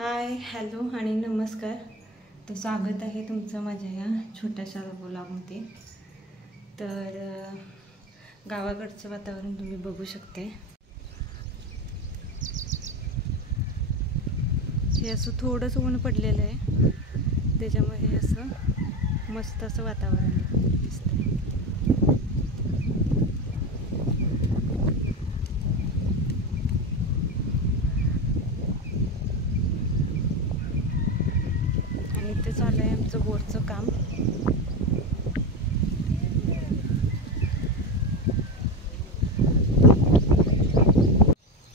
Hi hello आणि नमस्कार. तर स्वागत आहे तुमचं माझ्या या छोट्याशा ब्लॉगमध्ये. तर गावाकडचं वातावरण तुम्ही बघू शकते. हे असं थोडंसं ऊन पडलेलं आहे, त्याच्यामुळे हे असं मस्त असं वातावरण दिसतंय. आणि इथे चालू आहे आमचं बोरचं काम.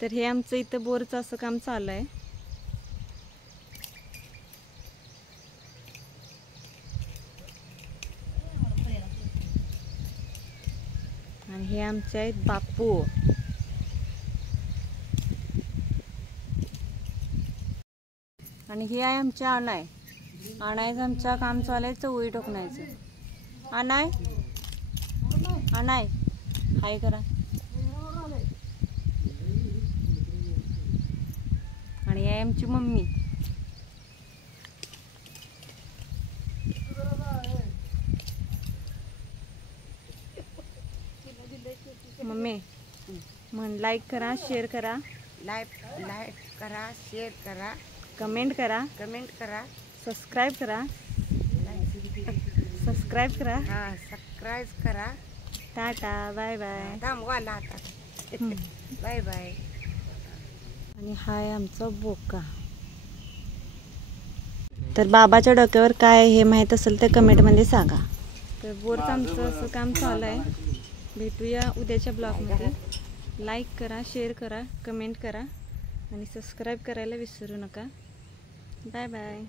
तर हे आमचं इथं बोरचं असं काम चालू आहे. आणि हे आमचे आहेत बापू. आणि हे आहे आमच्या आणाय. आणायचं आमच्या काम चालू आहे चवळी टोकण्याचं. आणाय आणाय हाय करा. आणि हे आहे आमची मम्मी. मम्मी म्हण लाईक करा, शेअर करा, लाईक करा, शेअर करा, कमेंट करा, सबस्क्राईब करा, सबस्क्राईब करा. Tata bye bye. थांबवाला आता. Bye bye. आणि हाय आमचा बोका. तर बाबाच्या डोक्यावर काय हे माहीत असेल तर कमेंटमध्ये सांगा. तर बोरचं आमचं असं काम चालू आहे. भेटूया उद्याच्या ब्लॉगमध्ये. लाईक करा, शेअर करा, कमेंट करा आणि सबस्क्राईब करायला विसरू नका. Bye bye.